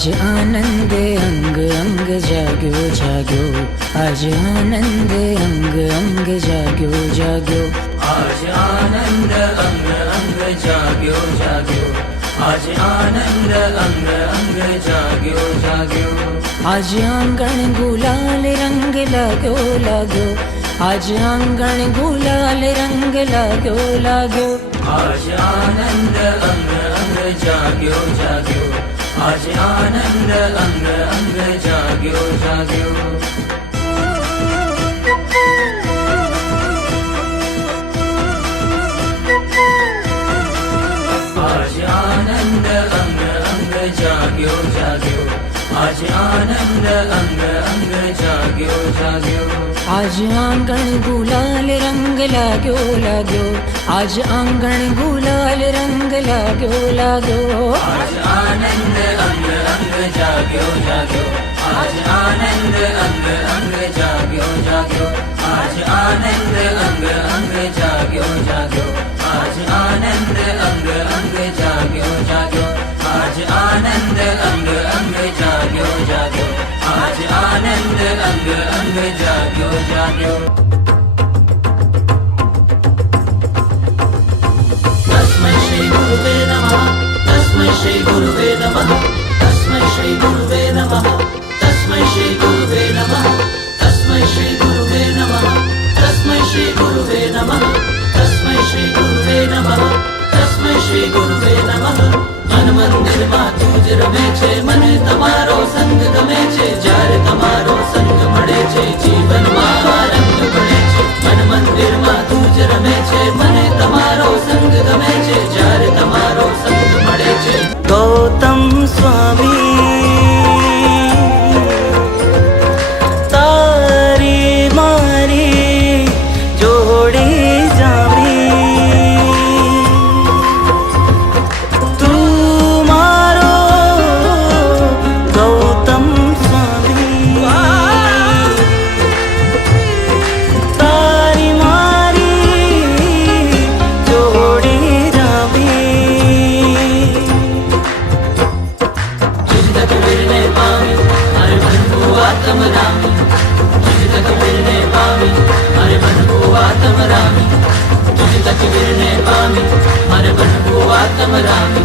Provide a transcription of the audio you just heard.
आज आनंद अंग अंग जाग्यो जाग्यो, आज आनंद अंग अंग जाग्यो जाग्यो, आज आनंद अंग अंग जाग्यो जाग्यो, आज आनंद अंग अंग जाग्यो जाग्यो। आज आंगण गुलाल रंग लाग्यो लाग्यो, आज आंगण गुलाल रंग लाग्यो लाग्यो, आज आनंद अंग अंग जाग्यो जाग्यो, आज आनंद अंग अंग जाग्यो जाग्यो। आज आनंद अंग अंग जाग्यो जाग्यो, आज आनंद अंग अंग जाग्यो जाग्यो। आज आंगण गुलाल रंग लाग्यो लाग्यो, आज आंगण गुलाल रंग लाग्यो लाग्यो, आज आनंद अंग अंग जाग्यो जाग्यो, आज आनंद अंग अंग जाग्यो जाग्यो, आज आनंद अंग अंग जाग्यो जाग्यो, आज आनंद अंग अंग जाग्यो जाग्यो, आज आनंद अंग अंग जाग्यो जाग्यो, आज आनंद अंग अंग जाग्यो जाग्यो। तस्मै श्री गुरुवे नमः, तस्मै श्री गुरुवे नमः, तस्मै श्री गुरुवे नमः, तस्मै श्री गुरुवे नमः, तस्मै श्री गुरुवे नमः, तस्मै श्री गुरुवे नमः, तस्मै श्री गुरुवे नमः, तस्मै श्री गुरुवे नमः। मन मंदिर માં તું જ રમે છે, મને તમારો સંગ ગમે છે, જ્યારે તમારો સંગ મળે છે જીવનમાં આનંદ મળે છે। મન મંદિર માં તું જ રમે છે, મને તમારો સંગ ગમે છે, જ્યારે તમારો સંગ મળે છે। ગૌતમ સ્વામી તારી મારી જોડી જામી, તું મારો ગૌતમ સ્વામી, તારી મારી જોડી જામી। तुझ तक मिलने पावी अरे मन को आत्म रामी, तुझ तक मिलने पावी अरे मन को आत्म रामी, तुझ तक मिलने पावी अरे मन को आत्म रामी।